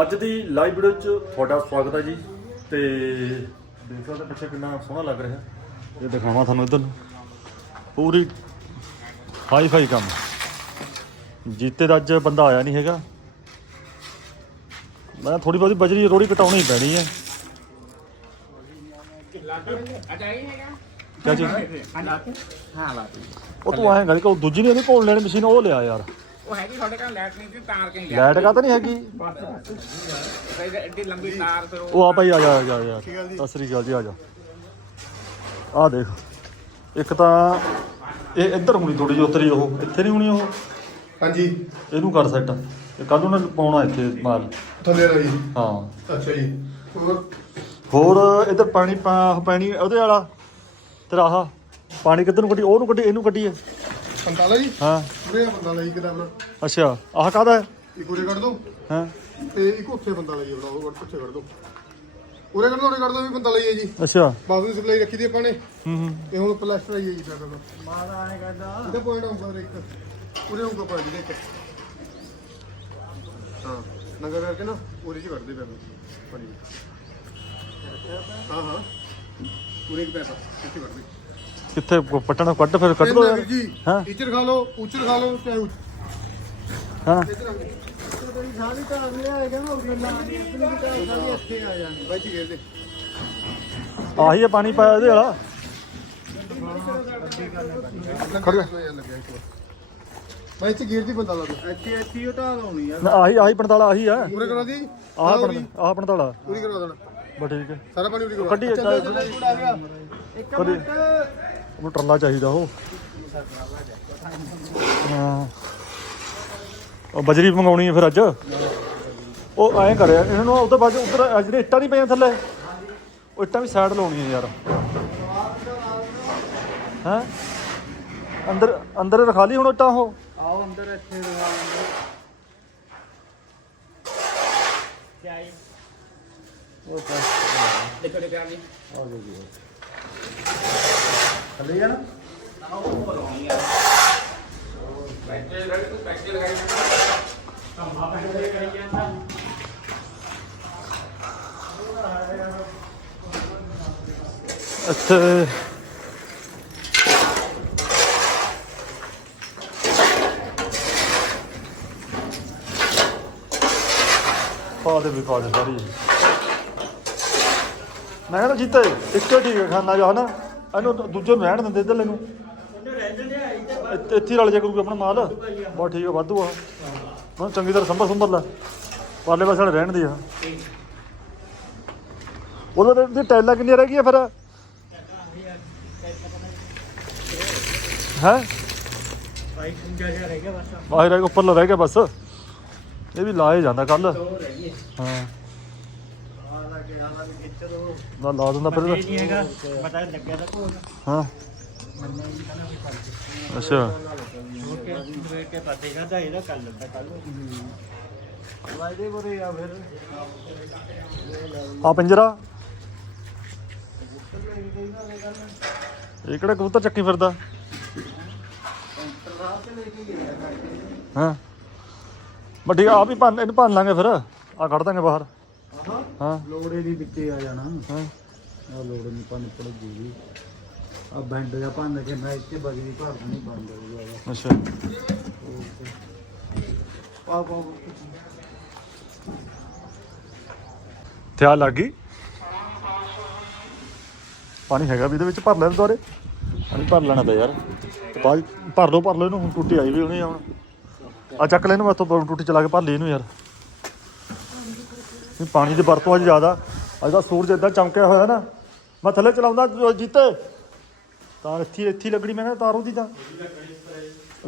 ਅੱਜ ਦੀ live video 'ਚ ਤੁਹਾਡਾ ਸਵਾਗਤ ਹੈ ਜੀ। ਤੇ ਦੇਖ ਸਕਦੇ ਪਿੱਛੇ ਕਿੰਨਾ ਸੋਹਣਾ ਲੱਗ ਰਿਹਾ। ਇਹ ਦਿਖਾਵਾਂ ਤੁਹਾਨੂੰ ਇੱਧਰ ਨੂੰ। ਪੂਰੀ ਹਾਈ ਫਾਈ ਕੰਮ। ਜੀਤੇ ਦਾ ਅੱਜ ਬੰਦਾ ਆਇਆ ਨਹੀਂ ਹੈਗਾ। ਮੈਂ ਥੋੜੀ ਬਹੁਤੀ ਬਜਰੀ ਰੋੜੀ ਕਟਾਉਣੀ ਪੈਣੀ ਹੈ। ਕਿਆ ਚੀਜ਼? ਹਾਂ ਲਾ ਉਹ ਤੂੰ ਆਏਂ ਗੱਲ ਕਿ ਉਹ ਦੂਜੀ ਨਹੀਂ ਉਹਦੀ ਕੋਲ ਲੈਣੀ ਮਸ਼ੀਨ ਉਹ ਲਿਆ ਯਾਰ। ਉਹ ਹੈਗੀ ਤੁਹਾਡੇ ਕੋਲ ਲੈਟ ਨਹੀਂ ਸੀ ਤਾਰ ਕੇ ਲਿਆ। ਲਾਈਟ ਕਾ ਤਾਂ ਨਹੀਂ ਹੈਗੀ? ਤੇ ਐਡੀ ਲੰਬੀ ਤਾਰ ਫਿਰ ਉਹ ਉਹ ਆ ਭਾਈ ਆ ਜਾ ਆ ਜਾ ਯਾਰ ਸਤਿ ਸ੍ਰੀ ਅਕਾਲ ਜੀ ਆ ਜਾ। ਆ ਦੇਖ। ਇੱਕ ਤਾਂ ਇਹ ਇੱਧਰ ਹੋਣੀ ਥੋੜੀ ਜਿਹੀ ਉਤਰੀ ਉਹ। ਇੱਥੇ ਨਹੀਂ ਹੋਣੀ ਉਹ? ਹਾਂਜੀ। ਇਹਨੂੰ ਕਰ ਸੈੱਟ ਇਹ ਕੱਲ ਨੂੰ ਪਾਉਣਾ ਇੱਥੇ ਮਾਲ। ਥੱਲੇ ਰਹੀ ਹਾਂ। ਅੱਛਾ ਜੀ। ਹੋਰ? ਹੋਰ ਇੱਧਰ ਪਾਣੀ ਪਾ- ਪੈਣੀ ਉਹਦੇ ਵਾਲਾ। ਤੇਰਾ ਆਹ। ਪਾਣੀ ਕਿੱਧਰ ਨੂੰ ਕੱਢੀ? ਉਹਨੂੰ ਕੱਢੀ ਇਹਨੂੰ ਕੱਢੀਏ। 45 ਜੀ? ਹਾਂ। ਉਰੇ ਆ ਬੰਦਾ ਲਈ ਕਿਦਾਂ ਅੱਛਾ ਆਹ ਕਾਹਦਾ ਹੈ? ਇੱਕ ਉਰੇ ਕੱਢ ਦੋ। ਹਾਂ? ਤੇ ਇੱਕ ਉੱਥੇ ਬੰਦਾ ਲਈ ਆਪਣਾ ਉਹ ਪਿੱਛੇ ਕੱਢ ਦੋ। ਉਰੇ ਕੱਢ ਦੋ ਉਰੇ ਕੱਢ ਦੋ ਵੀ ਬੰਦਾ ਲਈ ਹੈ ਜੀ। ਅੱਛਾ। ਬਾਜ਼ੂ ਦੀ ਸਪਲਾਈ ਰੱਖੀ ਦੀ ਆਪਾਂ ਨੇ। ਹੂੰ ਹੂੰ। ਤੇ ਹੁਣ ਪਲਾਸਟਰ ਆਈ ਹੈ ਜੀ ਸਾਡਾ ਤਾਂ। ਮਾਲ ਆਏ ਕਰਦਾ ਇਹਦਾ ਪੁਆਇੰਟ ਆਉਂਦਾ ਇੱਕ। ਉਰੇ ਆਉਂਦਾ ਪੁਆਇੰਟ ਦੇ ਇੱਕ। ਹਾਂ ਨੰਗਾ ਕਰਕੇ ਨਾ ਉਰੇ ਜੀ ਕੱਢਦੇ ਪੈਪ ਪਾਣੀ ਹਾਂ ਹਾਂ। ਉਰੇ ਇੱਕ ਪੈਪ ਇੱਥੇ ਕੱਢ ਦੇ ਕਿੱਥੇ ਪੱਟਣਾ ਕੱਢ ਫਿਰ ਕੱਢ ਦੋ ਯਾਰ ਜੀ ਹਾਂ। ਇੱਚਰ ਖਾ ਲਓ ਉੱਚਰ ਖਾ ਲਓ ਚਾਹੇ ਉੱਚ। ਹਾਂ। ਇੱਧਰ ਆ। ਕੇ ਤੇਰੀ ਸਾਰੀ ਧਾਰ ਲਿਆਏਗਾ ਨਾ ਉਹ ਗੱਲਾਂ ਧਾਰ ਸਾਰੀ ਇੱਥੇ ਆ ਜਾਂਦੀ ਬਾਈ ਜੀ ਗੇਰ ਦੇ ਆਹੀ ਹੈ ਪਾਣੀ ਪਾਇਆ ਇਹਦੇ ਵਾਲਾ। ਖੜ ਵਾਰ ਬਾਈ ਇੱਥੇ ਗੇਰ ਦੀ ਬੰਦਾ ਲਾ ਦੋ ਇੱਥੇ ਇੱਥੇ ਉਹ ਧਾਰ ਆਉਣੀ ਆ। ਨਾ ਆਹੀ ਆਹੀ ਪਣਤਾਲਾ ਆਹੀ ਆ। ਪੂਰੇ ਕਰਾ ਦੀ। ਆਹ ਪਣ ਆਹ ਪਣਤਾਲਾ ਪੂਰੀ ਕਰਵਾ ਦੇਣਾ। ਬਸ ਠੀਕ ਹੈ। ਸਾਰਾ ਪਾਣੀ ਕੱਢੀ ਗਿਆ। ਇੱਕ ਮਿੰਟ। ਉਹਨੂੰ ਟਰਲਾ ਚਾਹੀਦਾ ਉਹ। ਹਾਂ। ਉਹ ਬਜਰੀ ਮੰਗਾਉਣੀ ਹੈ ਫਿਰ ਅੱਜ। ਉਹ ਐਂ ਕਰਿਆ ਇਹਨਾਂ ਨੂੰ ਉਹਦੇ ਬਾਅਦ ਉੱਧਰ ਜਿਹੜੇ ਇੱਟਾਂ ਨਹੀਂ ਪਈਆਂ ਥੱਲੇ। ਉਹ ਇੱਟਾਂ ਵੀ ਸਾਈਡ ਲਾਉਣੀਆਂ ਯਾਰ। ਹੈ? ਅੰਦਰ ਅੰਦਰ ਰਖਾ ਲਈ ਹੁਣ ਇੱਟਾਂ ਉਹ। ਆਓ ਅੰਦਰ ਇੱਥੇ ਦੇਖੋ ਦੇਖੋ ਆ ਜੀ। ਥੱਲੇ ਜਾਣਾ। ਪੈਸੇ ਲਗਾਈ ਤੂੰ ਪੈਸੇ ਲਗਾਈ ਕੰਮਾ ਪੈਸੇ ਕਰੀ ਜਾਂਦਾ ਇੱਥੇ ਪਾ ਵੀ ਪਾ ਸਾਰੀ। ਮੈਂ ਕਹਿੰਦਾ ਜੀਤੇ, ਇੱਕੇ ਠੀਕ ਖਾਣਾ ਜੋ ਹਨਾ। ਇਹਨੂੰ ਦੂਜੇ ਨੂੰ ਰਹਿਣ ਦਿੰਦੇ ਇੱਧਰ ਨੂੰ। ਇੱਥੇ ਇੱਥੇ ਰਲ ਜਾ ਕਰੂਗਾ ਆਪਣਾ ਮਾਲ। ਬਹੁਤ ਠੀਕ ਆ, ਵਾਧੂ ਆ। ਹੁਣ ਚੰਗੀ ਤਰ੍ਹਾਂ ਸੰਭਲ ਸੰਭਲ ਲੈ। ਪਾਲੇ ਪਾਸੇ ਰਹਿਣ ਦੀ ਆ। ਉਹਦੇ ਦੀ ਟੈਲਾਂ ਕਿੰਨੀਆਂ ਰਹਿ ਗਈਆਂ ਫਿਰ? ਹੈ? ਭਾਈ ਕੁੰਜਾ ਜਿਹਾ ਰਹਿ ਗਿਆ ਬਸ ਬਾਹਰ ਰਹਿ ਗਿਆ ਉੱਪਰ ਰਹਿ ਗਿਆ ਬਸ। ਇਹ ਵੀ ਲਾਏ ਜਾਂਦਾ ਕੱਲ ਹਾਂ। ਨਾ ਲਾ ਦਿੰਦਾ ਫਿਰ। ਨਹੀਂ ਹੈਗਾ ਪਤਾ ਲੱਗਿਆ ਤਾਂ ਕੋਲ ਹਾਂ। ਮੰਨੇ ਜੀ ਕਹਿੰਦਾ ਵੀ ਕਰ ਅੱਛਾ। ਹੋਰ ਕੇ ਵੇਟ ਕੇ ਪਤੇਗਾ ਤਾਂ ਇਹਦਾ ਕੱਲ ਲੱਗਾ ਕੱਲ ਵਾਇਦੇ ਬਰੇ ਆ ਫਿਰ ਆ ਪਿੰਜਰਾ। ਇਹ ਕਿਹੜਾ ਕਬੂਤਰ ਚੱਕੀ ਫਿਰਦਾ? ਹਾਂ। ਵੱਡੀ ਆ ਵੀ ਭੰਨ ਇਹਨੂੰ ਭੰਨ ਲਾਂਗੇ ਫਿਰ। ਆ ਕੱਢ ਦਾਂਗੇ ਬਾਹਰ। ਹਾਂ। ਲੋੜੇ ਦੀ ਵਿੱਚੇ ਆ ਜਾਣਾ। ਹਾਂ। ਆ ਲੋੜ ਨਹੀਂ ਪੰਨ ਪੜ ਜੂਗੀ ਆ ਬੈਂਡ ਜਾਂ ਭੰਨ ਕੇ ਮੈਂ ਇੱਥੇ ਬਜਰੀ ਭਰ ਨਹੀਂ ਬੰਦ ਹੋ ਜਾਊਗਾ ਅੱਛਾ। ਪਾ ਪਾ ਥਿਆ ਲੱਗ ਗਈ। ਪਾਣੀ ਹੈਗਾ ਵੀ ਇਹਦੇ ਵਿੱਚ ਭਰ ਲੈਣ ਦੁਆਰੇ। ਪਾਣੀ ਭਰ ਲੈਣਾ ਤਾਂ ਯਾਰ। ਬਾਅਦ ਭਰ ਲਓ ਭਰ ਲਓ ਇਹਨੂੰ ਹੁਣ ਟੁੱਟੀ ਆਈ ਵੀ ਆ ਹੁਣ। ਆ ਚੱਕ ਲੈ ਇਹਨੂੰ ਮੈਂ ਤੋਂ ਟੁੱਟੀ ਚਲਾ ਕੇ ਭਰ ਲਈ ਇਹਨੂੰ ਯਾਰ। ਇਹ ਪਾਣੀ ਦੀ ਵਰਤੋਂ ਅੱਜ ਜ਼ਿਆਦਾ। ਅੱਜ ਦਾ ਸੂਰਜ ਇਦਾਂ ਚਮਕਿਆ ਹੋਇਆ ਨਾ। ਮੈਂ ਥੱਲੇ ਚਲਾਉਂਦਾ ਜੋ ਜੀਤੇ। ਤਾਂ ਇੱਥੇ ਇੱਥੇ ਲੱਗਣੀ, ਮੈਂ ਕਿਹਾ ਤਾਰੋ ਦੀ ਤਾਂ।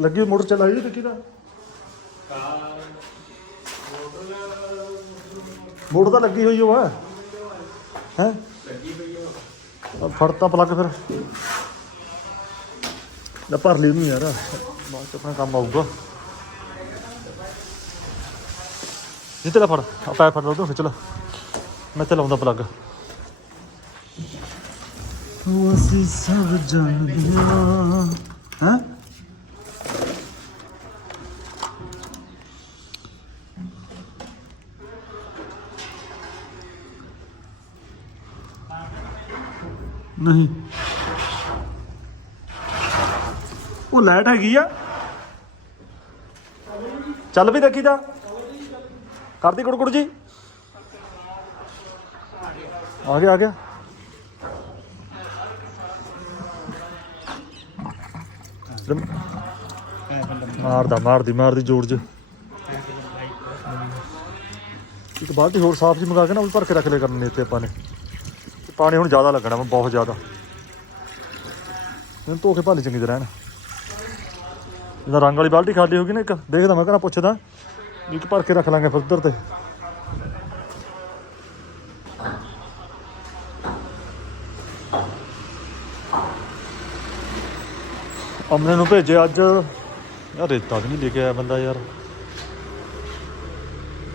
ਲੱਗੀ ਮੋਟਰ ਚਲਾਈ ਜੀ ਟਿੱਕੀ ਦਾ ਮੋਟਰ ਤਾਂ ਲੱਗੀ ਹੋਈ ਉਹ ਹੈ। ਹੈ? ਆ ਫੜ ਪਲੱਗ ਫਿਰ। ਲੈ ਭਰ ਲਈ ਨੂੰ ਯਾਰ। ਬਾਅਦ ਚ ਆਪਣਾ ਕੰਮ ਆਊਗਾ। ਜਿੱਤੇ ਲੈ ਫੜ ਆ ਪੈਰ ਫੜ ਉਧਰ, ਖਿੱਚ ਲੈ। ਮੈਂ ਤੇ ਲਾਉਂਦਾ ਪਲੱਗ ਤੂੰ ਅਸੀਂ ਸਭ ਜਾਣਦੀਆਂ ਹਾਂ। ਨਹੀਂ। ਉਹ ਲਾਈਟ ਹੈਗੀ ਆ। ਚੱਲ ਵੀ ਦੇਖੀ ਤਾਂ ਕਰਦੀ ਕੁੜਕੁੜ ਜੀ। ਆ ਗਿਆ ਆ ਗਿਆ। ਮਾਰਦਾ, ਮਾਰਦੀ ਮਾਰਦੀ ਜੋੜ ਚ। ਇੱਕ ਬਾਲਟੀ ਹੋਰ ਸਾਫ਼ ਜੀ ਮੰਗਾ ਕੇ ਨਾ, ਉਹ ਭਰ ਕੇ ਰੱਖ ਲਿਆ ਕਰਨੀ ਇੱਥੇ ਆਪਾਂ ਨੇ। ਤੇ ਪਾਣੀ ਹੁਣ ਜ਼ਿਆਦਾ ਲੱਗਣਾ ਵਾ, ਬਹੁਤ ਜ਼ਿਆਦਾ। ਇਹਨੂੰ ਧੋ ਕੇ ਭਾਲੀ ਚੰਗੀ ਤਰ੍ਹਾਂ ਰਹਿਣ। ਜਦੋਂ ਰੰਗ ਵਾਲੀ ਬਾਲਟੀ ਖਾਲੀ ਹੋ ਗਈ ਨਾ ਇੱਕ, ਦੇਖਦਾ ਮੈਂ ਕਹਿੰਦਾ ਪੁੱਛਦਾ। ਇੱਕ ਭਰ ਕੇ ਰੱਖ ਲਾਂਗੇ ਫਿਰ ਉਧਰ ਤੇ। ਅਮਨੇ ਨੂੰ ਭੇਜਿਆ ਅੱਜ। ਯਾਰ ਰੇਤਾ ਵੀ ਨਹੀਂ ਲੈ ਕੇ ਆਇਆ ਬੰਦਾ ਯਾਰ।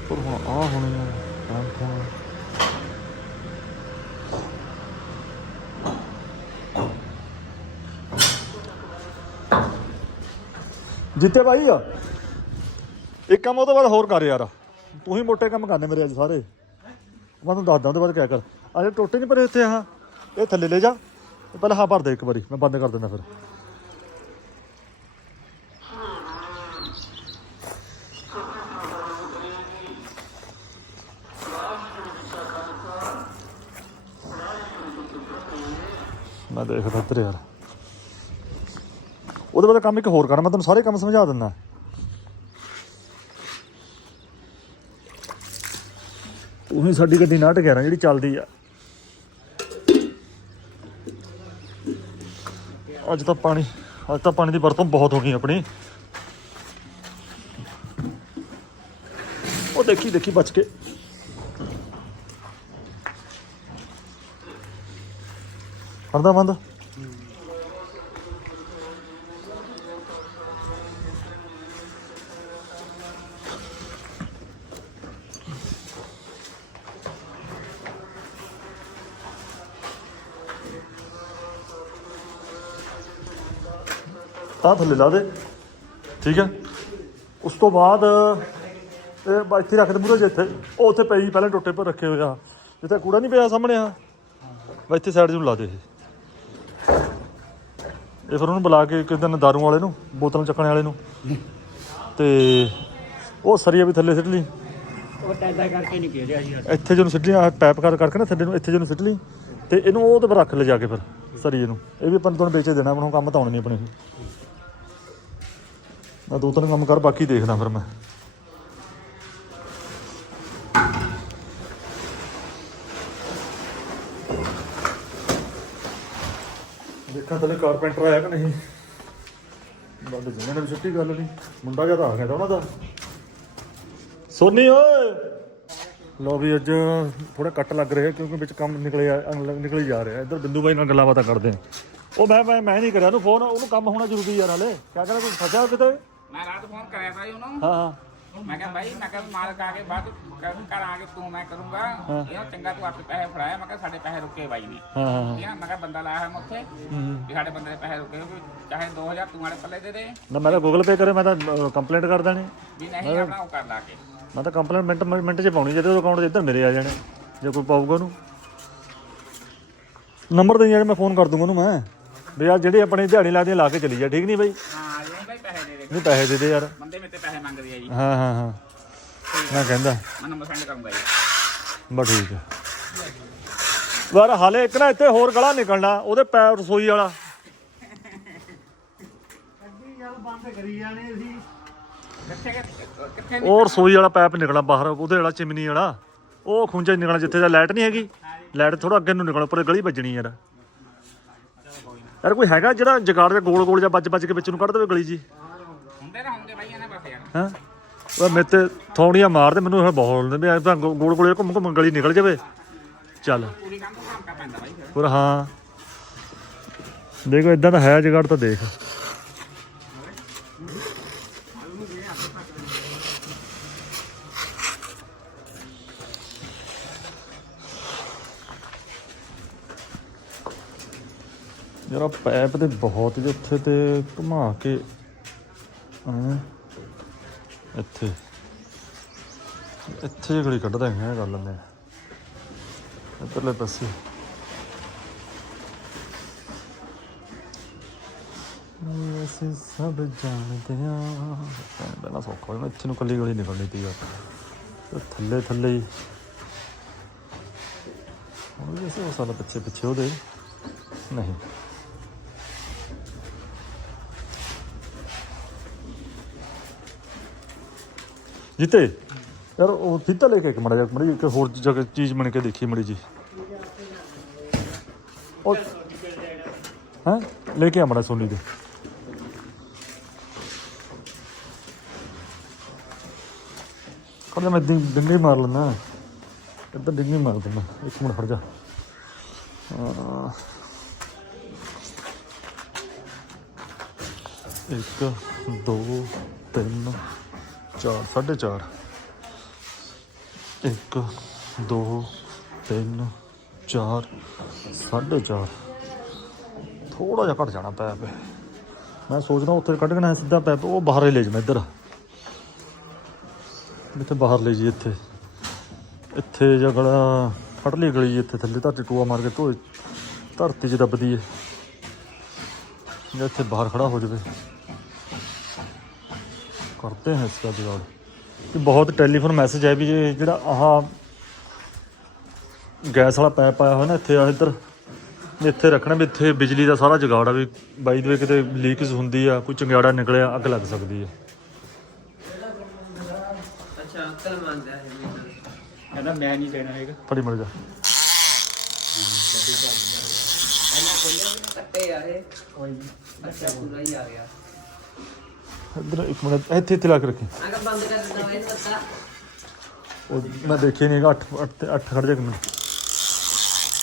ਪਰ ਹੁਣ ਆ ਹੁਣ ਕੰਮ ਫੋਨ ਜਿੱਤੇ ਭਾਈ ਆ? ਇੱਕ ਕੰਮ ਉਹ ਤੋਂ ਬਾਅਦ ਹੋਰ ਕਰ ਯਾਰ। ਤੂੰ ਹੀ ਮੋਟੇ ਕੰਮ ਕਰਨੇ ਮੇਰੇ ਅੱਜ ਸਾਰੇ। ਮੈਂ ਤੁਹਾਨੂੰ ਦੱਸਦਾ, ਉਹਦੇ ਬਾਅਦ ਕਿਆ ਕਰ। ਅਰੇ ਟੋਟੇ ਨਹੀਂ ਪਰੇ ਇੱਥੇ ਹਾਂ ਇਹ ਥੱਲੇ ਲੈ ਜਾ। ਪਹਿਲਾਂ ਹਾਂ ਭਰ ਦੇ ਇੱਕ ਵਾਰੀ। ਮੈਂ ਬੰਦ ਕਰ ਦਿੰਦਾ ਫਿਰ। ਮੈਂ ਦੇਖਦਾ ਇੱਧਰ ਯਾਰ। ਉਹਦੇ ਬਾਅਦ ਕੰਮ ਇੱਕ ਹੋਰ ਕਰਨਾ ਮੈਂ ਤੁਹਾਨੂੰ ਸਾਰੇ ਕੰਮ ਸਮਝਾ ਦਿੰਦਾ। ਉਹੀ ਸਾਡੀ ਗੱਡੀ ਨਾਟ ਗਿਆ ਨਾ ਜਿਹੜੀ ਚੱਲਦੀ ਆ। ਅੱਜ ਤਾਂ ਪਾਣੀ, ਅੱਜ ਤਾਂ ਪਾਣੀ ਦੀ ਵਰਤੋਂ ਬਹੁਤ ਹੋ ਗਈ ਆਪਣੀ। ਉਹ ਦੇਖੀ ਦੇਖੀ ਬਚ ਕੇ। ਕਰਦਾ ਬੰਦ। ਤਾਂ ਥੱਲੇ ਲਾ ਦੇ। ਠੀਕ ਹੈ? ਉਸ ਤੋਂ ਬਾਅਦ ਇਹ ਬ- ਇੱਥੇ ਰੱਖ ਦੇ ਮੂਰੇ ਜਿੱਥੇ ਉਹ ਉੱਥੇ ਪਈ ਪਹਿਲਾਂ ਟੁੱਟੇ ਪਰ ਰੱਖੇ ਹੋਏ ਆ। ਜਿੱਥੇ ਕੂੜਾ ਨਹੀਂ ਪਿਆ ਸਾਹਮਣੇ ਆ। ਵਾ ਇੱਥੇ ਸਾਈਡ ਨੂੰ ਲਾ ਦੇ ਇਹ। ਇਹ ਫਿਰ ਉਹਨੂੰ ਬੁਲਾ ਕੇ ਕਿਦਾਂ ਦਾਰੂ ਵਾਲੇ ਨੂੰ ਬੋਤਲ ਚੱਕਣ ਵਾਲੇ ਨੂੰ। ਤੇ ਉਹ ਸਰੀਆ ਵੀ ਥੱਲੇ ਸਿੱਟ ਲਈ। ਉਹ ਟੈਦਾ ਕਰਕੇ ਨਹੀਂ ਘੇਰਿਆ ਸੀ ਇੱਥੇ ਜਿਹਨੂੰ ਸਿੱਟ ਲਈ ਆਹ ਪੈਪ ਕਰ ਕਰਕੇ ਨਾ ਥੱਲੇ ਨੂੰ ਇੱਥੇ ਜਿਹਨੂੰ ਸਿੱਟ ਲਈ। ਤੇ ਇਹਨੂੰ ਉਹ ਤੇ ਪਰ ਰੱਖ ਲੈ ਜਾ ਕੇ ਫਿਰ ਸਰੀਏ ਨੂੰ। ਇਹ ਵੀ ਆਪਾਂ ਨੂੰ ਤੁਹਾਨੂੰ ਵੇਚੇ ਦੇਣਾ ਹੁਣ ਕੰਮ ਤਾਂ ਆਉਣੀ ਨਹੀਂ ਆਪਣੀ। ਮੈਂ ਦੋ ਤਿੰਨ ਕੰਮ ਕਰ, ਬਾਕੀ ਦੇਖਦਾ ਫਿਰ ਮੈਂ। ਦੇਖਾਂ ਥੱਲੇ ਕਾਰਪੈਂਟਰ ਆਇਆ ਕਿ ਨਹੀਂ। ਬੰਦ ਜਿੰਨੇ ਨੇ ਛੁੱਟੀ ਗੱਲ ਨਹੀਂ ਮੁੰਡਾ ਜ਼ਿਆਦਾ ਆ ਗਿਆ ਤਾਂ ਉਹਨਾਂ ਦਾ। ਸੋਨੀ ਓਏ! ਲੋ ਵੀ ਅੱਜ ਥੋੜਾ ਕੱਟ ਲੱਗ ਰਿਹਾ ਕਿਉਂਕਿ ਵਿੱਚ ਕੰਮ ਨਿਕਲੇ ਨਿਕਲੀ ਜਾ ਰਿਹਾ। ਇੱਧਰ ਬਿੰਦੂ ਬਾਈ ਨਾਲ ਗੱਲਾਂ ਬਾਤਾਂ ਕਰਦੇ ਆ ਉਹ ਮੈਂ ਮੈਂ ਮੈਂ ਨਹੀਂ ਕਰਿਆ, ਉਹਨੂੰ ਫੋਨ ਉਹਨੂੰ ਕੰਮ ਹੋਣਾ ਜ਼ਰੂਰੀ ਯਾਰ ਹਲੇ ਕਿਆ ਕਹਿੰਦਾ ਕੋਈ ਫਸਿਆ ਕਿਤੇ? ਮੈਂ ਰਾਤ ਫੋਨ ਕਰਿਆ ਜੀ ਉਹਨੂੰ। ਹਾਂ ਹਾਂ। ਮੈਂ ਕਿਹਾ ਬਾਈ ਮੈਂ ਕਿਹਾ ਮਾਲਕ ਆ ਕੇ ਬਾਅਦ ਕਰ ਕਰਾਂਗੇ ਤੂੰ ਮੈਂ ਕਰੂੰਗਾ। ਇਹ ਚੰਗਾ ਤੂੰ ਆਪੇ ਪੈਸੇ ਫੜਾਇਆ। ਮੈਂ ਕਿਹਾ ਸਾਡੇ ਪੈਸੇ ਰੁਕੇ ਬਾਈ ਨੇ। ਹਾਂ ਹਾਂ ਠੀਕ ਆ ਮੈਂ ਕਿਹਾ ਬੰਦਾ ਲਾਇਆ ਹੈ ਮੈਂ ਉੱਥੇ। ਵੀ ਸਾਡੇ ਬੰਦੇ ਦੇ ਪੈਸੇ ਰੁਕੇ ਵੀ ਚਾਹੇ 2000 ਤੂੰ ਵਾਲੇ ਪੱਲੇ ਦੇ ਦੇ। ਨਾ ਮੈਂ ਤਾਂ ਗੂਗਲ ਪੇ ਕਰੇ ਮੈਂ ਤਾਂ ਕੰਪਲੇਂਟ ਕਰ ਦੇਣੀ। ਵੀ ਨਹੀਂ ਆਪਣਾ ਉਹ ਕਰ ਲਾ ਕੇ। ਮੈਂ ਤਾਂ ਕੰਪਲੇਂਟ ਮਿੰਟ ਮਿੰਟ 'ਚ ਪਾਉਣੀ ਜਦੋਂ ਅਕਾਊਂਟ 'ਚ ਇੱਧਰ ਮੇਰੇ ਆ ਜਾਣੇ ਜੇ ਕੋਈ ਪਾਊਗਾ ਉਹਨੂੰ। ਨੰਬਰ ਦੇ ਯਾਰ ਮੈਂ ਫੋਨ ਕਰ ਦੂੰਗਾ ਉਹਨੂੰ ਮੈਂ। ਵੀ ਆ ਜਿਹੜੇ ਆਪਣੇ ਦਿਹਾੜੀ ਲਾ ਕੇ ਚਲੀ ਜਾ ਠੀਕ ਨਹੀਂ ਬਾਈ? ਹਾਂ। ਬਾਈ ਪੈਸੇ ਦੇ ਦੇ ਨਹੀਂ ਪੈਸੇ ਦੇ ਦੇ ਯਾਰ। ਬੰਦੇ ਮੇਰੇ ਤੇ ਪੈਸੇ ਮੰਗਦੇ ਆ ਜੀ। ਹਾਂ ਹਾਂ ਹਾਂ। ਮੈਂ ਕਹਿੰਦਾ। ਮੈਂ ਨੰਬਰ ਸੈਂਡ ਕਰੂੰਗਾ ਜੀ। ਬਸ ਠੀਕ ਹੈ ਵਾਰ ਹਾਲੇ ਇੱਕ ਨਾ ਇੱਥੇ ਹੋਰ ਗਲਾ ਨਿਕਲਣਾ ਉਹਦੇ ਪੈਰ ਰਸੋਈ ਵਾਲਾ। ਬੰਦ ਕਰੀ ਜਾਣੇ ਅਸੀਂ। ਕਿੱਥੇ ਕਿੱਥੇ ਉਹ ਰਸੋਈ ਵਾਲਾ ਪੈਪ ਨਿਕਲਣਾ ਬਾਹਰ ਉਹਦੇ ਵਾਲਾ ਚਿਮਨੀ ਵਾਲਾ। ਉਹ ਖੁੰਝਾ ਨਿਕਲਣਾ ਜਿੱਥੇ ਦਾ ਲਾਈਟ ਨਹੀਂ ਹੈਗੀ। ਲਾਈਟ ਥੋੜਾ ਅੱਗੇ ਨੂੰ ਨਿਕਲਣਾ ਉੱਪਰ ਗਲੀ ਵੱਜਣੀ ਯਾਰ। ਯਾਰ ਕੋਈ ਹੈਗਾ ਜਿਹੜਾ ਜਗਾੜ ਦੇ ਗੋਲ ਗੋਲ ਜਾਂ ਵੱਜ ਵੱਜ ਕੇ ਵਿੱਚ ਨੂੰ ਕੱਢ ਦੇਵੇ ਗਲੀ ਜੀ ਹੁੰਦੇ ਨਾ ਹੁੰਦੇ ਬਾਈ ਇਹਨਾਂ ਬਸ ਯਾਰ ਹਾਂ? ਉਹ ਮੇਰੇ ਤੇ ਥੋੜੀਆਂ ਮਾਰਦੇ ਮੈਨੂੰ ਇਹ ਬਹੁਤ ਹੁੰਦੇ ਵੀ ਐਂ ਤਾਂ ਗੋਲ ਗੋਲ ਘੁੰਮ ਘੁੰਮ ਗਲੀ ਨਿਕਲ ਜਾਵੇ। ਚੱਲ। ਪੂਰੀ ਕੰਮ ਤੋਂ ਕੰਮ ਕਰ ਪੈਂਦਾ ਬਾਈ ਫਿਰ। ਪਰ ਹਾਂ। ਦੇਖੋ ਇਦਾਂ ਦਾ ਹੈ ਜਗਾੜ ਤਾਂ ਦੇਖ। ਯਾਰ ਪੈਪ ਤੇ ਬਹੁਤ ਉੱਥੇ ਤੇ ਘੁਮਾ ਕੇ ਹਾਂ ਇੱਥੇ। ਇੱਥੇ ਜਿਹੜੀ ਕੱਢ ਦਾਂਗੇ ਇਹ ਗੱਲ ਨੇ ਇੱਧਰਲੇ ਪਾਸੇ। ਅਸੀਂ ਸਭ ਜਾਣਦੇ ਹਾਂ। ਪਹਿਲਾਂ ਸੌਖਾ ਹੋਇਆ ਇੱਥੇ ਨੂੰ ਕੱਲੀ ਗਲੀ ਨਿਕਲਣੀ ਪਈ ਆ। ਥੱਲੇ ਥੱਲੇ ਹੀ। ਉਹ ਜਿਵੇਂ ਸਾਲਾ ਪਿੱਛੇ ਪਿੱਛੇ ਉਹਦੇ। ਨਹੀਂ। ਜਿੱਤੇ? ਯਾਰ, ਉਹ ਫੀਤਾ ਲੈ ਕੇ ਇੱਕ ਮੜਾ ਜਾ ਮੜੀ ਇੱਕ ਹੋਰ ਜਗ੍ਹਾ ਚੀਜ਼ ਬਣ ਕੇ ਦੇਖੀ, ਮੜੀ ਜੀ ਉਹ ਹਾਂ? ਲੈ ਕੇ ਆ ਮੜਾ ਸੋਨੀ ਦੇ। ਕਰ ਮੈਂ ਡਿੰ- ਡਿੰਗੀ ਮਾਰ ਲੈਣਾ ਇੱਧਰ ਡਿੰਗੀ ਮਾਰ ਦਿੰਦਾ। ਇੱਕ ਮਿੰਟ ਖੜ ਜਾ। ਇੱਕ, ਦੋ, ਤਿੰਨ ਚਾਰ, ਸਾਢੇ ਚਾਰ। ਇੱਕ, ਦੋ, ਤਿੰਨ, ਚਾਰ, ਸਾਢੇ ਚਾਰ। ਥੋੜਾ ਜਿਹਾ ਘਟ ਜਾਣਾ ਪੈਪ ਮੈਂ ਸੋਚਦਾ ਉੱਥੇ ਕੱਢ ਕੇ ਸਿੱਧਾ ਪੈਪ ਉਹ ਬਾਹਰ ਹੀ ਲੈ ਜਾਵਾਂ ਇੱਧਰ। ਇੱਥੇ ਬਾਹਰ ਲੈ ਜੀ ਇੱਥੇ। ਇੱਥੇ ਜਗੜਾ ਫੜ ਲਈ ਗਲੀ ਇੱਥੇ ਥੱਲੇ ਧਰਤੀ ਟੂਆ ਮਾਰ ਕੇ ਧੋਏ ਧਰਤੀ 'ਚ ਦੱਬਦੀ ਏ। ਜਾਂ ਇੱਥੇ ਬਾਹਰ ਖੜਾ ਹੋ ਜਾਵੇ। करते हैं इसका जुगाड़ कि बहुत टेलीफोन मैसेज है भी ये ਜਿਹੜਾ ਆਹ ਗੈਸ ਵਾਲਾ ਪਾਇਪ ਆਇਆ ਹੋਇਆ ਨਾ ਇੱਥੇ ਆ ਇੱਧਰ ਵੀ ਇੱਥੇ ਰੱਖਣਾ ਵੀ ਇੱਥੇ ਬਿਜਲੀ ਦਾ ਸਾਰਾ ਜੁਗਾੜ ਆ ਵੀ ਬਾਈ ਦੇ ਕਿਤੇ ਲੀਕਸ ਹੁੰਦੀ ਆ ਕੋਈ ਚੰਗਿਆੜਾ ਨਿਕਲਿਆ ਅੱਗ ਲੱਗ ਸਕਦੀ ਹੈ ਅੱਛਾ ਅੰਕਲ ਮੰਨਦਾ ਹੈ ਕਹਿੰਦਾ ਮੈਂ ਨਹੀਂ ਦੇਣਾ ਹੈਗਾ ਫੜੀ ਮੜ ਜਾ ਕੱਟੇ ਯਾਰੇ ਅੱਛਾ ਪੂਰਾ ਹੀ ਆ ਗਿਆ ਇੱਧਰ ਇੱਕ ਮਿੰਟ ਇੱਥੇ ਇੱਥੇ ਲਾ ਕੇ ਰੱਖੀ। ਅੰਕਲ ਬੰਦ ਕਰ ਦਿੰਦਾ ਵਾ ਇਹਨੂੰ ਪਤਾ ਉਹ ਮੈਂ ਦੇਖੀ ਨਹੀਂ 8 8 8 ਖੜ ਜਾ ਮਿੰਟ।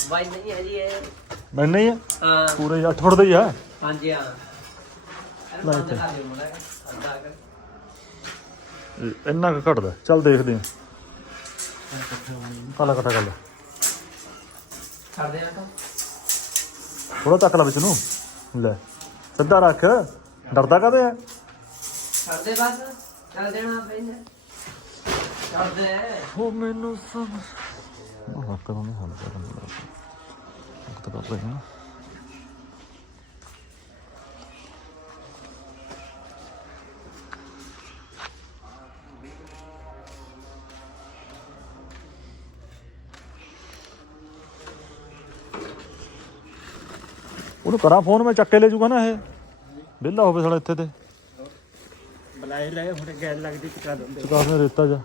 ਵਾਈ ਨਹੀਂ ਹੈ ਜੀ ਇਹ। ਮੈਂ ਨਹੀਂ ਆ ਹਾਂ। ਪੂਰੇ 8 ਫੁੱਟ ਦਾ ਹੀ ਆ। ਹਾਂਜੀ ਹਾਂ। ਇਹਨੂੰ ਲੈ ਬੰਦ ਇੱਥੇ। ਕਰ ਦਿਓ ਮੁੰਡਾ ਅੱਧਾ ਕਰ। ਇਹ ਇੰਨਾ ਕੁ ਘਟਦਾ ਚੱਲ ਦੇਖਦੇ ਆ ਕਾਲਾ ਕਟਾ ਕਰ ਲੈ। ਛੱਡ ਦੇ ਅੰਕਲ ਥੋੜਾ ਤੱਕ ਲਾ ਵਿੱਚ ਨੂੰ। ਲੈ ਸਿੱਧਾ ਰੱਖ। ਡਰਦਾ ਕਾਹਦੇ ਆ? ਛੱਡ ਬਸ ਚੱਲ ਦੇਣਾ ਪੈਂਦਾ ਛੱਡ ਦੇ ਮੈਨੂੰ ਸਭ ਉਹ ਕਦੋਂ ਨਹੀਂ ਹੱਲ ਕਰਨ ਦਾ ਵਕਤ ਕਰ ਰਹੇ ਉਹਨੂੰ ਕਰਾਂ ਫੋਨ ਮੈਂ ਚੱਕੇ ਲੈ ਜੂਗਾ ਨਾ ਇਹ। ਵਿਹਲਾ ਹੋਵੇ ਸਾਲਾ ਇੱਥੇ ਤੇ। ਬੁਲਾਏ ਲੈ ਹੁਣ ਗੈਲ ਲੱਗਦੀ ਚੁਕਾ ਦਿੰਦੇ। ਚੁਕਾ ਦੇ ਰੇਤਾ ਜਾ।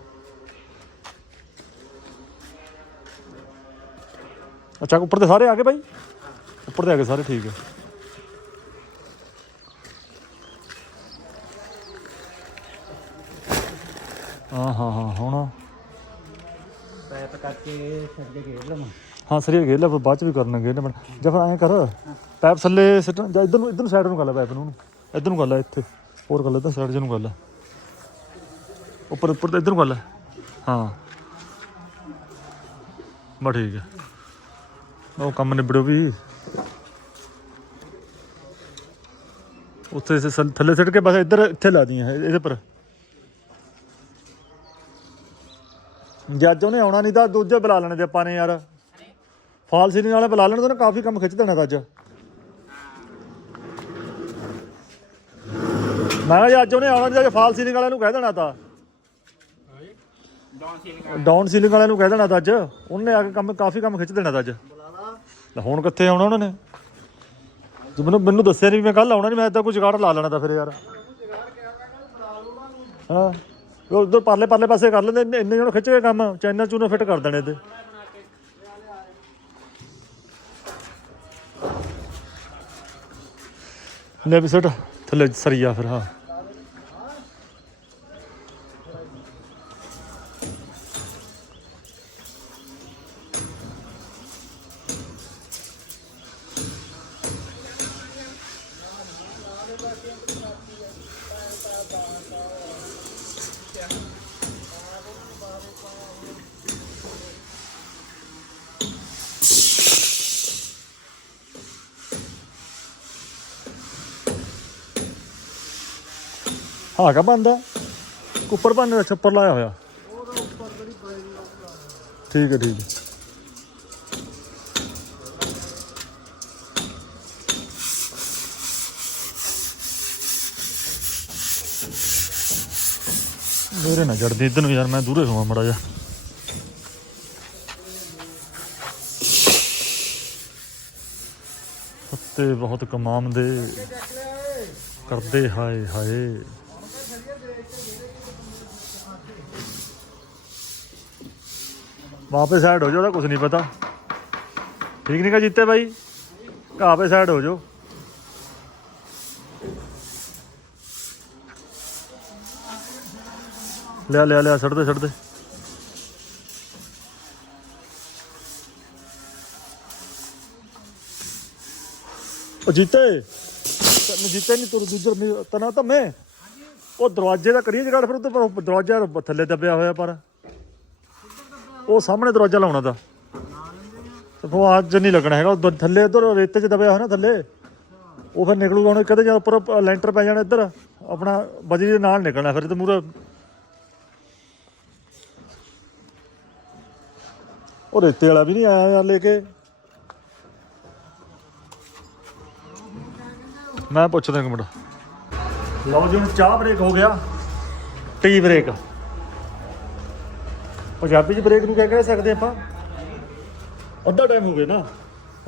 ਅੱਛਾ ਉੱਪਰ ਤੇ ਸਾਰੇ ਆ ਗਏ ਬਾਈ? ਉੱਪਰ ਤੇ ਆ ਗਏ ਸਾਰੇ ਠੀਕ ਹੈ। ਹਾਂ ਹਾਂ ਹਾਂ ਹੁਣ। ਪੈਪ ਕਰਕੇ ਕੇ ਘੇਰ ਲਵਾਂ। ਹਾਂ ਸਰੀ ਗੇਲਾ ਬਾਅਦ ਚ ਵੀ ਕਰਨਗੇ ਨਾ ਜਾਂ ਫਿਰ ਐਂ ਕਰ ਪੈਪ ਥੱਲੇ ਸਿੱਟ ਜਾਂ ਇਧਰ ਨੂੰ ਇਧਰ ਨੂੰ ਸਾਈਡ ਨੂੰ ਕਰ ਲੈ ਪੈਪ ਨੂੰ। ਇੱਧਰ ਨੂੰ ਕਰ ਲੈ ਇੱਥੇ। ਹੋਰ ਗੱਲ ਲੈ ਸਾਈਡ ਜਿਹਨੂੰ ਕਰ ਲੈ ਉੱਪਰ ਉੱਪਰ ਤੇ ਇਧਰ ਨੂੰ ਕਰ ਲੈ ਹਾਂ। ਬਾ ਠੀਕ ਹੈ। ਉਹ ਕੰਮ ਨਿਬੜੋ ਵੀ। ਉੱਥੇ ਥੱਲੇ ਸਿੱਟ ਕੇ ਬਸ ਇੱਧਰ, ਇੱਥੇ ਲਾ ਦੀਆਂ ਇਹਦੇ ਪਰ ਜੱਜ ਉਹਨੇ ਆਉਣਾ ਨਹੀਂ ਤਾਂ ਦੂਜੇ ਬੁਲਾ ਲੈਣੇ ਤੇ ਆਪਾਂ ਨੇ ਯਾਰ। ਫਾਲ ਸੀਲਿੰਗ ਵਾਲੇ ਬੁਲਾ ਲੈਣ ਤਾਂ ਉਹਨੇ ਕਾਫੀ ਕੰਮ ਖਿੱਚ ਦੇਣਾ ਅੱਜ। ਮੈਂ ਕਿਹਾ ਜੇ, ਅੱਜ ਉਹਨੇ ਆਉਣਾ ਨਹੀਂ ਤਾਂ ਫਾਲ ਸੀਲਿੰਗ ਵਾਲਿਆਂ ਨੂੰ ਕਹਿ ਦੇਣਾ ਤਾਂ। ਡਾਊਨ ਸੀਲਿੰਗ ਵਾਲਿਆਂ ਨੂੰ ਕਹਿ ਦੇਣਾ ਤਾਂ ਅੱਜ। ਉਹਨੇ ਆ ਕੇ ਕੰਮ, ਕਾਫੀ ਕੰਮ ਖਿੱਚ ਦੇਣਾ ਤਾਂ ਅੱਜ। ਲੈ ਹੁਣ ਕਿੱਥੇ ਆਉਣਾ ਉਹਨਾਂ ਨੇ? ਜੇ ਮੈਨੂੰ ਮੈਨੂੰ ਦੱਸਿਆ ਨਹੀਂ ਮੈਂ ਕੱਲ ਆਉਣਾ ਨਹੀਂ ਮੈਂ ਇਦਾਂ ਕੋਈ ਜਗਾੜ ਲਾ ਲੈਣਾ ਤਾਂ ਫਿਰ ਯਾਰ। ਹਾਂ। ਉਹ ਉਧਰ ਪਰਲੇ ਪਰਲੇ ਪਾਸੇ ਕਰ ਲੈਂਦੇ, ਇੰਨੇ- ਇੰਨੇ ਜਣ ਖਿੱਚ ਕੇ ਕੰਮ, ਚੈਨਲ ਚੂਨੇ ਫਿੱਟ ਕਰ ਦੇਣੇ ਤੇ ਲੈ ਵੀ ਸੁੱਟ। ਥੱਲੇ ਸਰੀਆ ਫਿਰ ਹਾਂ। ਹਾਗਾ ਬੰਦਾ ਉੱਪਰ ਬੰਨੇ ਦਾ ਛੱਪਰ ਲਾਇਆ ਹੋਇਆ। ਠੀਕ ਹੈ ਠੀਕ ਹੈ। ਮੇਰੇ ਨਾਲ ਜੜਦੀ ਇਧਰ ਵੀ ਯਾਰ ਮੈਂ ਦੂਰੇ ਹੋਵਾਂ ਮੜਾ ਜਾ ਸੱਤੇ ਬਹੁਤ ਕਮਾਮ ਦੇ ਕਰਦੇ ਹਾਏ ਹਾਏ। ਵਾਪਸ ਸਾਈਡ ਹੋ ਜਾਓ, ਉਹਦਾ ਕੁਝ ਨਹੀਂ ਪਤਾ। ਠੀਕ ਨਹੀਂ ਕਾ ਜਿੱਤੇ ਬਾਈ? ਕਾਪੇ ਸਾਈਡ ਹੋ ਜਾਓ। ਲਿਆ ਲਿਆ ਲਿਆ ਛੱਡ ਦੇ ਛੱਡ ਦੇ। ਉਹ ਜੀਤੇ, ਤੈਨੂੰ ਜੀਤੇ ਨਹੀਂ ਤੁਰ ਦੂਜਰ ਨਹੀਂ ਤਨਾ ਤਾਂ ਮੈਂ? ਉਹ ਦਰਵਾਜ਼ੇ ਦਾ ਕਰੀਏ ਜਗੜ ਫਿਰ ਉੱਤੇ ਪਰ ਦਰਵਾਜ਼ਾ ਥੱਲੇ ਦੱਬਿਆ ਹੋਇਆ ਪਰ। ਉਹ ਸਾਹਮਣੇ ਦਰਵਾਜ਼ਾ ਲਾਉਣਾ ਦਾ। ਤੇ ਉਹ ਅੱਜ ਨਹੀਂ ਲੱਗਣਾ ਹੈਗਾ, ਉਹ ਥੱਲੇ ਉਧਰ ਰੇਤੇ 'ਚ ਦਬਿਆ ਹੋਇਆ ਨਾ ਥੱਲੇ। ਉਹ ਫਿਰ ਨਿਕਲੂਗਾ ਹੁਣ ਕਦੇ ਜਾਂ ਉੱਪਰ ਲੈਂਟਰ ਪੈ ਜਾਣਾ ਇੱਧਰ, ਆਪਣਾ ਬਜਰੀ ਦੇ ਨਾਲ ਨਿਕਲਣਾ ਫਿਰ ਤੇ ਮੂਰੇ ਉਹ ਰੇਤੇ ਵਾਲਾ ਵੀ ਨਹੀਂ ਆਇਆ ਯਾਰ ਲੈ ਕੇ। ਮੈਂ ਪੁੱਛਦਾ ਇੱਕ ਮਿੰਟ। ਲਓ ਜੀ, ਹੁਣ ਚਾਹ ਬ੍ਰੇਕ ਹੋ ਗਿਆ। ਟੀ ਬ੍ਰੇਕ ਪੰਜਾਬੀ ਚ ਬ੍ਰੇਕ ਨੂੰ ਕਿਆ ਕਹਿ ਸਕਦੇ ਆਪਾਂ? ਅੱਧਾ ਟਾਈਮ ਹੋ ਗਿਆ ਨਾ।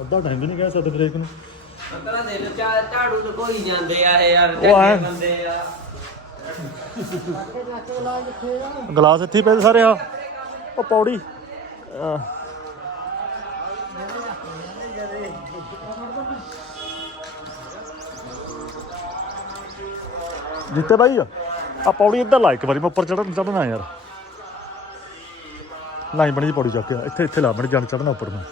ਅੱਧਾ ਟਾਈਮ ਵੀ ਨਹੀਂ ਕਹਿ ਸਕਦੇ ਬ੍ਰੇਕ ਨੂੰ। ਪਤਲਾ ਦੇ ਲੋ ਝਾੜੂ ਲਗੋਈ ਜਾਂਦੇ ਆ ਇਹ ਯਾਰ ਉਹ ਐਂ। ਚੰਗੇ ਬੰਦੇ ਆ। ਗਲਾਸ ਇੱਥੇ ਹੀ ਪਏ ਸਾਰੇ ਆ। ਉਹ ਪੌੜੀ। ਅਹ। ਜਿੱਤੇ ਬਾਈ ਆ ਪੌੜੀ ਇੱਧਰ ਲਾ ਇੱਕ ਵਾਰੀ ਮੈਂ ਉੱਪਰ ਚੜਨ ਚੜਨਾ ਯਾਰ। ਲਾਈ ਬਣੀ ਜੀ ਪੌੜੀ ਚੱਕ ਕੇ, ਇੱਥੇ ਇੱਥੇ ਲਾ ਬਣੀ, ਜਾਣ ਚੜਨਾ ਉੱਪਰ ਮੈਂ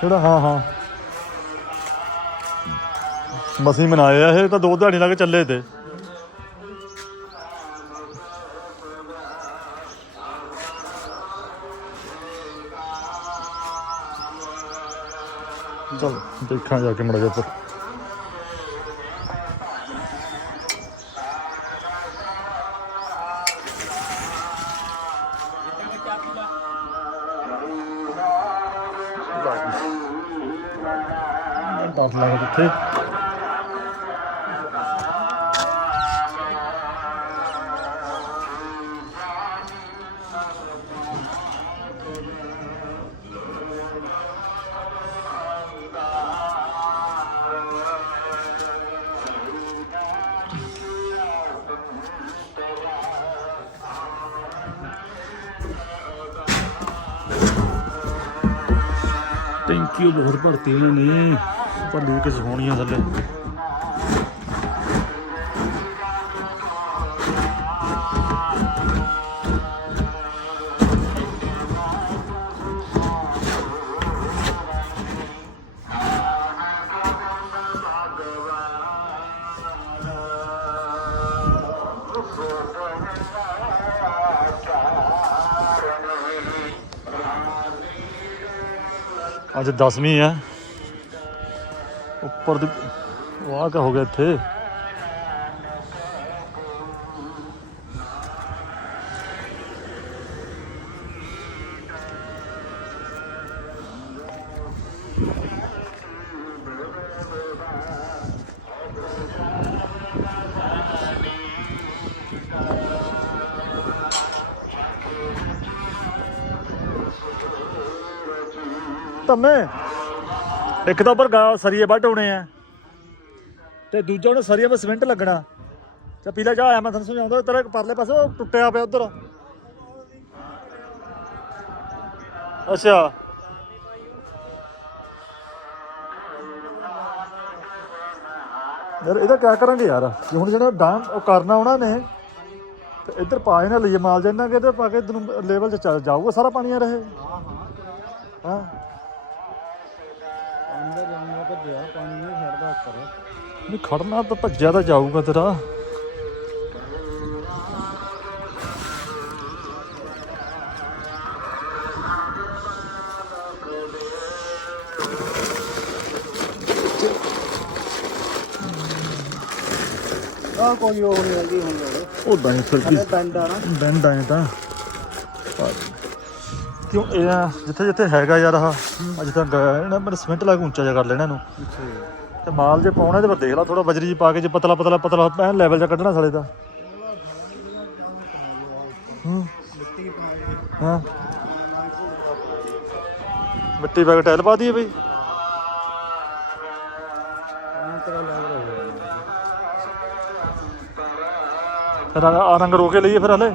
ਜਿਹੜਾ ਹਾਂ ਹਾਂ। ਮਸੀਂ ਮਨਾਏ ਇਹ, ਤਾਂ ਦੋ ਦਿਹਾੜੀ ਲੱਗ ਚੱਲੇ ਤੇ। ਚਲ, ਦੇਖਾਂ ਜਾ ਕੇ ਮੜਾ ਜਾ ਉੱਪਰ। ਟੈਂਕੀ ਯੂ ਬਹੁਤ ਭਰਤੀ ਉਹਨਾਂ ਨੇ ਪਰ ਲੈ ਕੇ ਥੱਲੇ। ਅੱਜ 10ਵੀਂ ਹੈ। ਉੱਪਰ ਦੀ ਵਾਹ ਕਾ ਹੋ ਗਿਆ ਇੱਥੇ? ਤਮੇ ਇੱਕ ਤਾਂ ਉੱਪਰ ਗਾ ਸਰੀਏ ਵੱਢ ਹੋਣੇ ਆ। ਤੇ ਦੂਜਾ ਉਹਨੇ ਸਰੀਏ 'ਤੇ ਸਿਮੈਂਟ ਲੱਗਣਾ। ਚਾ ਪੀਲਾ ਚਾਹ ਆਇਆ, ਮੈਂ ਤੁਹਾਨੂੰ ਸਮਝਾਉਂਦਾ, ਤੇਰਾ ਪਰਲੇ ਪਾਸੇ ਉਹ ਟੁੱਟਿਆ ਪਿਆ ਉਧਰ। ਅੱਛਾ। ਯਾਰ ਇਹਦਾ ਕਿਆ ਕਰਾਂਗੇ ਯਾਰ? ਜੇ ਹੁਣ ਜਿਹੜਾ ਡਾਮ ਉਹ ਕਰਨਾ ਉਹਨਾਂ ਨੇ, ਤੇ ਇੱਧਰ ਪਾਏ ਨਾ ਲਈ, ਮਾਲ ਜਾਣਾਗੇ ਤੇ ਪਾ ਕੇ ਇਧਰ ਲੈਵਲ 'ਚ ਚੱਲ ਜਾਊਗਾ, ਸਾਰਾ ਪਾਣੀ ਆ ਰਹੇ। ਹਾਂ? ਅੰਦਰ ਜਾਊਂਗਾ ਭੱਜਿਆ ਪਾਣੀ ਨਹੀਂ ਛੱਡਦਾ ਉੱਪਰ। ਨਹੀਂ ਖੜਨਾ ਤਾਂ ਭੱਜਿਆ ਤਾਂ ਜਾਊਗਾ ਤੇਰਾ। ਆ ਕੋਈ ਉਹ ਨਹੀਂ ਆਂਦੀ ਹੁਣ। ਉਹ ਹੀ ਫਿਰ ਕੀ ਪਿੰਡ ਆ ਨਾ। ਬੈਂਡ ਆਏ ਤਾਂ। ਕਿਉਂ ਇਹ ਆ, ਜਿੱਥੇ ਜਿੱਥੇ ਹੈਗਾ ਯਾਰ ਆਹ ਅੱਜ ਤਾਂ ਗਿਆ ਨਾ ਮੇਰੇ ਸਿਮੈਂਟ ਲਾ ਕੇ ਉੱਚਾ ਜਿਹਾ ਕਰ ਲੈਣਾ ਇਹਨੂੰ। ਤੇ ਮਾਲ ਜੇ ਪਾਉਣਾ ਤੇ ਫਿਰ ਦੇਖ ਲਾ ਥੋੜਾ ਬਜਰੀ ਜੀ ਪਾ ਕੇ ਜੇ ਪਤਲਾ ਪਤਲਾ ਪਤਲਾ ਐਨ ਲੈਵਲ ਜਾ ਕੱਢਣਾ ਸਾਲੇ ਦਾ। ਹੂੰ। ਹਾਂ। ਮਿੱਟੀ ਪਾ ਕੇ ਟਾਇਲ ਪਾ ਦਈਏ ਬਈ। ਫਿਰ ਆ ਆ ਰੰਗ ਰੋਕੇ ਲਈਏ ਫਿਰ ਹਲੇ।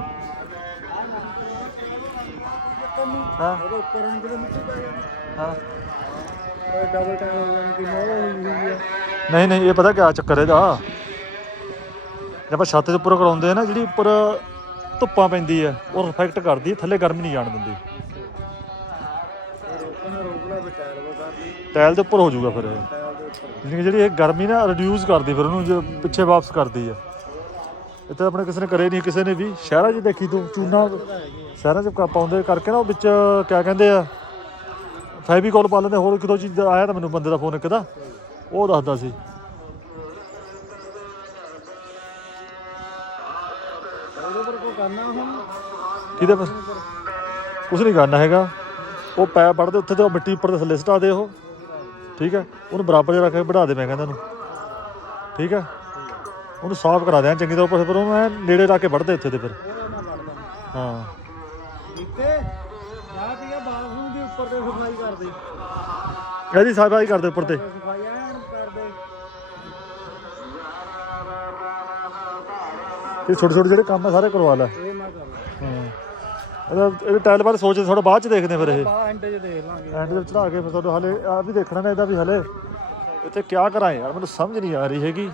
ਹਾਂ। ਉਹਦੇ ਉੱਪਰ ਰੰਗ ਦੇ ਮਿੱਟੀ ਪੈ ਜਾਣੀ ਹਾਂ। ਉਹ ਡਬਲ ਟਾਈਮ ਹੋ ਜਾਣੀ ਕਿ ਮੋਹ ਹੋਈ ਹੋਈ ਹੈ ਨਹੀਂ ਨਹੀਂ ਇਹ ਪਤਾ ਕਿਆ ਚੱਕਰ ਇਹਦਾ? ਜੇ ਆਪਾਂ ਛੱਤ ਦੇ ਉੱਪਰ ਕਰਾਉਂਦੇ ਆ ਨਾ ਜਿਹੜੀ ਉੱਪਰ ਧੁੱਪਾਂ ਪੈਂਦੀ ਹੈ ਉਹ ਰਿਫੈਕਟ ਕਰਦੀ ਹੈ ਥੱਲੇ ਗਰਮੀ ਨਹੀਂ ਜਾਣ ਦਿੰਦੀ। ਟਾਇਲ ਦੇ ਉੱਪਰ ਹੋ ਜਾਊਗਾ ਫਿਰ ਇਹ। ਟਾਇਲ ਦੇ ਉੱਪਰ। ਯਾਨੀ ਕਿ ਜਿਹੜੀ ਇਹ ਗਰਮੀ ਨਾ ਰਿਡਿਊਸ ਕਰਦੀ ਫਿਰ ਉਹਨੂੰ ਜੋ ਪਿੱਛੇ ਵਾਪਸ ਕਰਦੀ ਹੈ ਇੱਥੇ ਆਪਣੇ ਕਿਸੇ ਨੇ ਕਰੇ ਨਹੀਂ, ਕਿਸੇ ਨੇ ਵੀ। ਸ਼ਹਿਰਾਂ 'ਚ ਦੇਖੀ ਤੂੰ, ਚੂਨਾ। ਸ਼ਹਿਰਾਂ 'ਚ ਪਾਉਂਦੇ ਕਰਕੇ ਨਾ ਉਹ ਵਿੱਚ, ਕਿਆ ਕਹਿੰਦੇ ਆ ਫੈਵੀਕੋਲ ਪਾ ਲੈਂਦੇ, ਹੋਰ ਇੱਕ ਚੀਜ਼ ਆਇਆ ਤਾਂ ਮੈਨੂੰ ਬੰਦੇ ਦਾ ਫੋਨ ਇੱਕ ਦਾ। ਉਹ ਦੱਸਦਾ ਸੀ। ਕਿਹਦੇ ਪਰ? ਕੁਛ ਨਹੀਂ ਕਰਨਾ ਹੈਗਾ। ਉਹ ਪੈ ਵੜਦੇ ਉੱਥੇ ਤੇ ਉਹ ਮਿੱਟੀ ਉੱਪਰ ਦੇ ਥੱਲੇ ਸਟਾ ਦੇ ਉਹ। ਠੀਕ ਹੈ, ਉਹਨੂੰ ਬਰਾਬਰ ਜਿਹਾ ਰੱਖ ਕੇ ਵਧਾ ਦੇ ਮੈਂ ਕਹਿੰਦਾ ਉਹਨੂੰ। ਠੀਕ ਹੈ। ਉਹਨੂੰ ਸਾਫ਼ ਕਰਾ ਦਿਆਂ ਚੰਗੀ ਤਰ੍ਹਾਂ ਫਿਰ ਉਹਨੂੰ ਐਂ ਨੇੜੇ ਰੱਖ ਕੇ ਵੜਦੇ ਉੱਥੇ ਤੇ ਫਿਰ। ਹਾਂ। ਇੱਥੇ ਜਾ ਪੀਆ ਬਾਥਰੂਮ ਦੇ ਉੱਪਰ ਤੇ ਸਫ਼ਾਈ ਕਰਦੇ। ਇਹਦੀ ਸਫ਼ਾਈ ਕਰਦੇ ਉੱਪਰ ਤੇ? ਸਫ਼ਾਈ ਐਨ ਕਰਦੇ ਇਹ ਛੋਟੇ ਛੋਟੇ ਜਿਹੜੇ ਕੰਮ ਆ ਸਾਰੇ ਕਰਵਾ ਲੈ। ਇਹ ਮੈਂ ਕਰਨਾ। ਹਾਂ। ਇਹਦਾ ਇਹ ਟਾਇਲ ਬਾਰੇ ਸੋਚ ਥੋੜਾ ਬਾਅਦ ਚ ਦੇਖਦੇ ਆ ਫਿਰ ਇਹ। ਬਾਹਰ ਐਂਡ 'ਚ ਦੇਖ ਲਾਂਗੇ। ਐਂਡ ਦੇ ਚੜਾ ਕੇ ਫਿਰ ਤੁਹਾਨੂੰ ਹਲੇ ਆ ਵੀ ਦੇਖਣਾ ਨੇ ਇਹਦਾ ਵੀ ਹਲੇ। ਇੱਥੇ ਕਿਆ ਕਰਾਂ ਯਾਰ ਮੈਨੂੰ ਸਮਝ ਨਹੀਂ ਆ ਰਹੀ ਹੈਗੀ।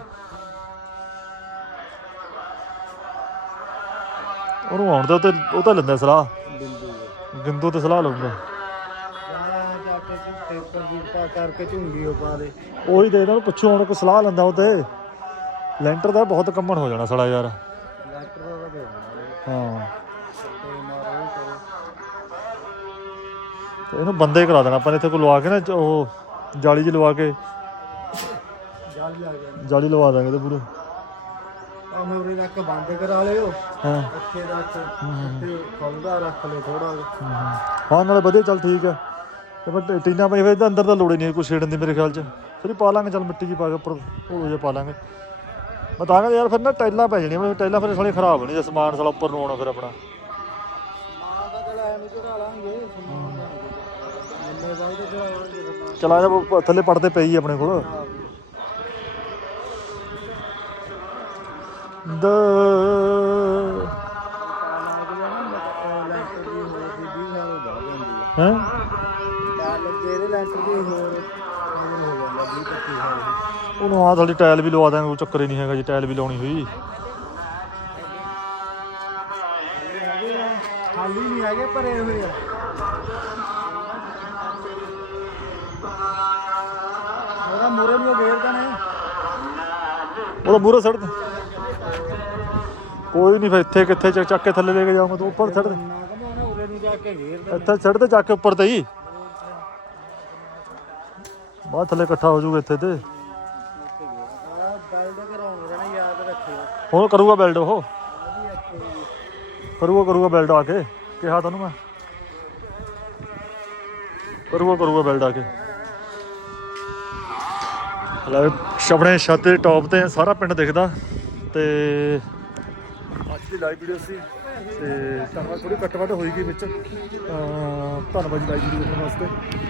ਉਹਨੂੰ ਆਉਣ ਦਾ ਤੇ ਉਹ ਤਾਂ ਲੈਂਦਾ ਸਲਾਹ। ਗਿੰਦੂ ਤੇ ਸਲਾਹ ਲਊਂਗਾ। ਜਾ ਜਾ ਕੇ ਪੇਪਰ ਪਾ ਕਰਕੇ ਝੁੰਡੀ ਉਹ ਪਾ ਦੇ ਉਹੀ ਇਹਨਾਂ ਨੂੰ ਪੁੱਛੋ ਹੁਣ ਕੋਈ ਸਲਾਹ ਲੈਂਦਾ ਉਹ ਤੇ ਲੈਂਟਰ ਦਾ ਬਹੁਤ ਕੰਮਣ ਹੋ ਜਾਣਾ ਸੜਾ ਯਾਰ। ਲੈਟਰ ਦਾ ਦੇ ਦੇਣਾ ਹਾਂ। ਤੇ ਮਾਰੋ ਕਰੋ ਤੇ ਇਹਨੂੰ ਬੰਦੇ ਕਰਾ ਦੇਣਾ ਆਪਾਂ ਨੇ ਇੱਥੇ ਕੋਈ ਲਵਾ ਕੇ ਨਾ ਉਹ ਜਾਲੀ ਚ ਲਵਾ ਕੇ। ਜਾਲੀ ਲਵਾ ਦਾਂਗੇ ਤੇ ਪੂਰੇ। ਬੰਦ ਕਰਾ ਲਿਓ। ਹਾਂ। ਅੱਛੇ ਰੱਖ ਤੇ ਖੁੱਲਦਾ ਰੱਖ ਲੈ ਥੋੜਾ ਹਾਂ ਨਾਲੇ ਵਧੀਆ ਚੱਲ ਠੀਕ ਹੈ। ਤੇ ਪਰ ਟੀਨਾ ਪਈ ਫਿਰ ਤਾਂ ਅੰਦਰ ਤਾਂ ਲੋੜ ਨਹੀਂ ਕੁਛ ਛੇੜਨ ਦੀ ਮੇਰੇ ਖਿਆਲ 'ਚ। ਫਿਰ ਪਾ ਲਾਂਗੇ ਚੱਲ ਮਿੱਟੀ ਜੀ ਪਾ ਕੇ ਉੱਪਰ ਉਹ ਜੇ ਪਾ ਲਾਂਗੇ। ਮੈਂ ਤਾਂ ਕਹਿੰਦਾ ਯਾਰ ਫਿਰ ਨਾ ਟਾਈਲਾਂ ਪੈ ਜਾਣੀਆਂ ਫਿਰ ਟਾਈਲਾਂ ਫਿਰ ਸਾਲੇ ਖਰਾਬ ਹੋਣੀ ਜੇ ਸਮਾਨ ਸਾਲਾ ਉੱਪਰ ਨੂੰ ਆਉਣਾ ਫਿਰ ਆਪਣਾ। ਮਾਂ ਚਲ ਜਾ ਥੱਲੇ ਪੜਦੇ ਪਈ ਆਪਣੇ ਕੋਲ। ਦ। ਲੈਂਟਰ ਦੀ ਹੋਰ ਦੀ 20 ਸਾਲ ਹੋ? ਜਾਂਦੀ ਹੈ ਹੈ ਤਾਂ ਲੱਗੇ ਇਹਦੇ ਲੈਂਟਰ ਦੀ ਹੋਰ ਹੋਰ ਹੋ ਜਾਂਦਾ 20 25 ਸਾਲ ਉਹਨੂੰ ਆ ਥੋੜੀ ਟਾਇਲ ਵੀ ਲਵਾ ਦਾਂਗੇ ਕੋਈ ਚੱਕਰ ਹੀ ਨਹੀਂ ਹੈਗਾ ਜੀ ਟਾਇਲ ਵੀ ਲਾਉਣੀ ਹੋਈ। ਖਾਲੀ ਨਹੀਂ ਹੈਗੇ ਭਰੇ ਹੋਏ ਆ। ਉਹਦਾ ਮੂਰੇ ਨੂੰ ਗੇਰਦਾ ਨੇ ਉਹਦਾ ਮੂਹਰੇ ਸੜ ਦੇ ਕੋਈ ਨਹੀਂ ਫਿਰ ਇੱਥੇ ਕਿੱਥੇ ਚੱਕ ਚੱਕ ਕੇ ਥੱਲੇ ਲੈ ਕੇ ਜਾਊਂਗਾ ਤੂੰ ਉੱਪਰ ਸੜ ਦੇ। ਨਾ ਕਹਿੰਦਾ ਉਰੇ ਨੂੰ ਜਾ ਕੇ ਗੇਰਦਾ ਇੱਥੇ ਛੱਡ ਤੇ ਚੱਕ ਕੇ ਉੱਪਰ ਤੇ ਹੀ। ਬਾਹਰ ਥੱਲੇ ਇਕੱਠਾ ਹੋ ਜਾਊਗਾ ਇੱਥੇ ਤੇ। ਬੈਲਡ ਕਰਾਉਣਾ ਰਹਿਣਾ ਯਾਦ ਰੱਖਿਓ ਹੁਣ ਕਰੂਗਾ ਬਿਲਡ ਉਹ। ਆ ਕਰੂਗਾ ਕਰੂਗਾ ਬਿਲਡ ਆ ਕੇ, ਕਿਹਾ ਤੁਹਾਨੂੰ ਮੈਂ। ਕਰੂਗਾ ਕਰੂਗਾ ਬਿਲਡ ਆ ਕੇ। ਲੈ ਸ਼ਪਣੇ ਛੱਤ ਦੇ ਟੌਪ ਤੇ ਸਾਰਾ ਪਿੰਡ ਦਿਖਦਾ ਤੇ ਦੀ ਲਾਈਵ ਵੀਡੀਓ ਸੀ ਤੇ ਧੰਨਵਾਦ ਥੋੜੀ ਘੱਟ ਵੱਟ ਹੋਈ ਵਿੱਚ ਧੰਨਵਾਦ ਜੀ ਲਾਈਵ ਵੀਡੀਓ ਦੇਖਣ ਵਾਸਤੇ।